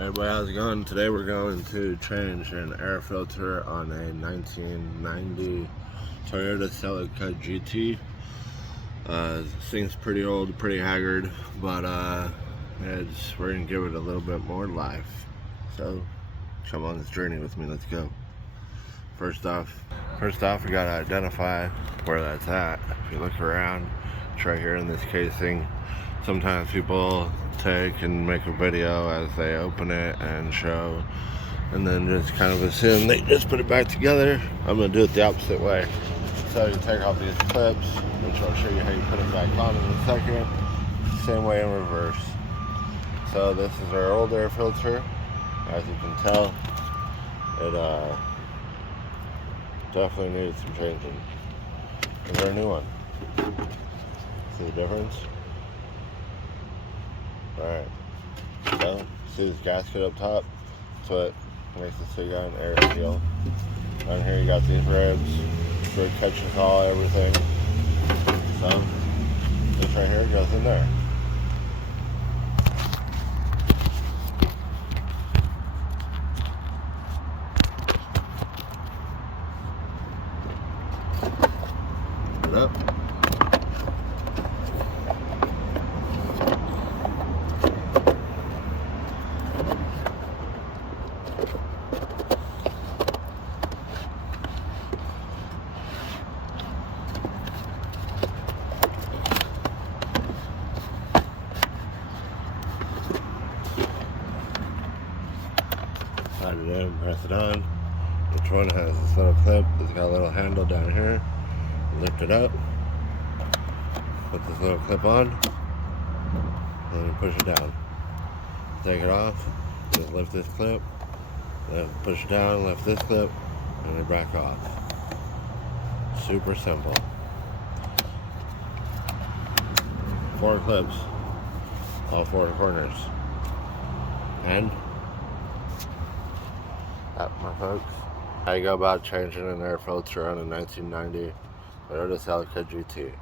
Everybody, how's it going? Today we're going to change an air filter on a 1990 Toyota Celica GT. This thing's pretty old, pretty haggard, but we're gonna give it a little bit more life. So come on this journey with me. Let's go. First off, we gotta identify where that's at. If you look around, it's right here in this casing. Sometimes people take and make a video as they open it and show, and then just kind of assume they just put it back together. I'm going to do it the opposite way. So you take off these clips, which I'll show you how you put them back on in a second. Same way in reverse. So this is our old air filter. As you can tell, it definitely needs some changing. Is our new one. See the difference? Alright, so see this gasket up top? That's what makes it so you got an air seal. Down here you got these ribs, so it catches everything. So this right here goes in there. Put it up. Slide it in, press it on. Each one has this little clip. It's got a little handle down here. Lift it up. Put this little clip on. And then push it down. Take it off. Just lift this clip. Then push it down, lift this clip, and then back off. Super simple. 4 clips. All 4 corners. And that, my folks, how you go about changing an air filter on a 1990 Toyota Celica GT.